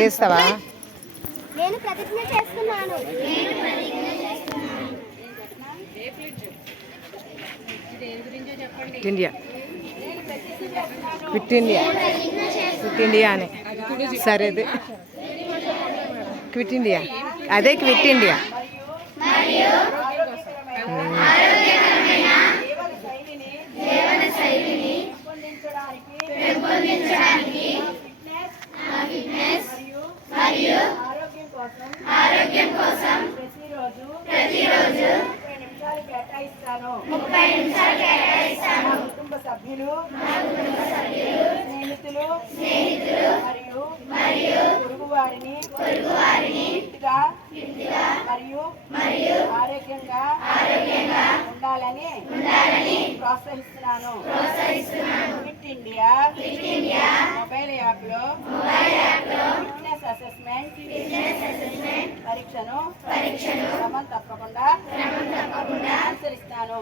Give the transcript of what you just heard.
చేస్తావా? నేను ప్రతిజ్ఞ చేస్తున్నాను. India quit India, quit India అని సరే, క్విట్ ఇండియా, అదే క్విట్ ఇండియా. ఆరోగ్యం కోసం ప్రతిరోజు 30 నిమిషాలు కేటాయిస్తాను. మా కుటుంబ సభ్యులు, స్నేహితులు మరియు పొరుగు వారిని మరియు ఆరోగ్యంగా ఉండాలని ప్రోత్సహిస్తున్నాను. ఫిట్ ఇండియా మొబైల్ యాప్లో ఫిట్నెస్ అసెస్మెంట్ పరీక్షను క్రమం తప్పకుండా అనుసరిస్తాను.